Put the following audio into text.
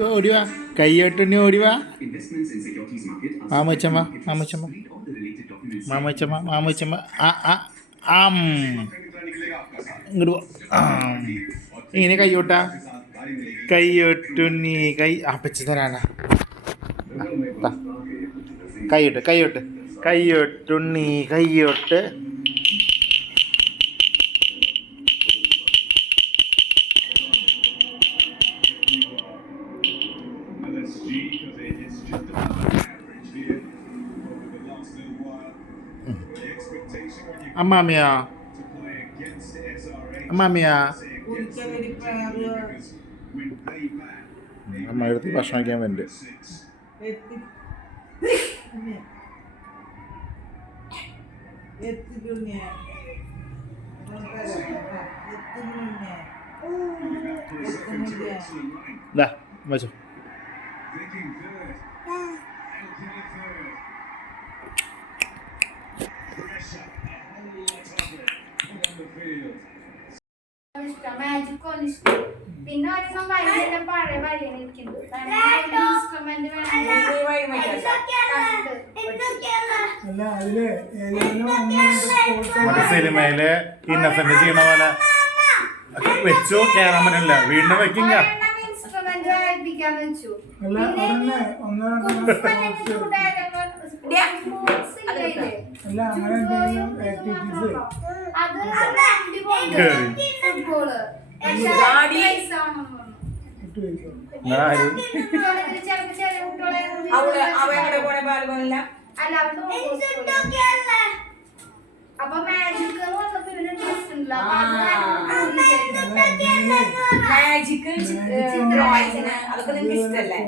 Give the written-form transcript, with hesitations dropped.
ഓടിവാ കയ്യോട്ടുണ്ണി ഓടിവാ മാമച്ചമ്മ മാമച്ചമ്മ മാമച്ചമ്മ മാമച്ചമ്മ ആം ഇങ്ങോട്ട് പോ ഇങ്ങനെ കയ്യോട്ടാ കയ്യോട്ടുണ്ണി കൈ അപ്പച്ച തരാനാ കയ്യോട്ട് കയ്യോട്ട് കയ്യോട്ടുണ്ണി കയ്യോട്ട് അമ്മാമിയാ അമ്മാമിയാ അമ്മ എടുത്ത് ഭക്ഷണം കഴിക്കാൻ വേണ്ടി വെച്ചോ പിന്നെ പഴയ വഴിയാണ് ഇരിക്കുന്നത് മറ്റേ സിനിമയില് ഇന്നസെന്റ് ചെയ്യണ പോലെ വെച്ചോ കേറാൻ പറ്റില്ല വീണ്ടും വെക്കില്ല ഇൻസ്ട്രുമെന്റ് വായിപ്പിക്കാന്ന് വെച്ചു ഫുട്ബോള് അപ്പൊ മാജിക് മാജിക് അതൊക്കെ നിങ്ങൾക്ക് ഇഷ്ടല്ലേ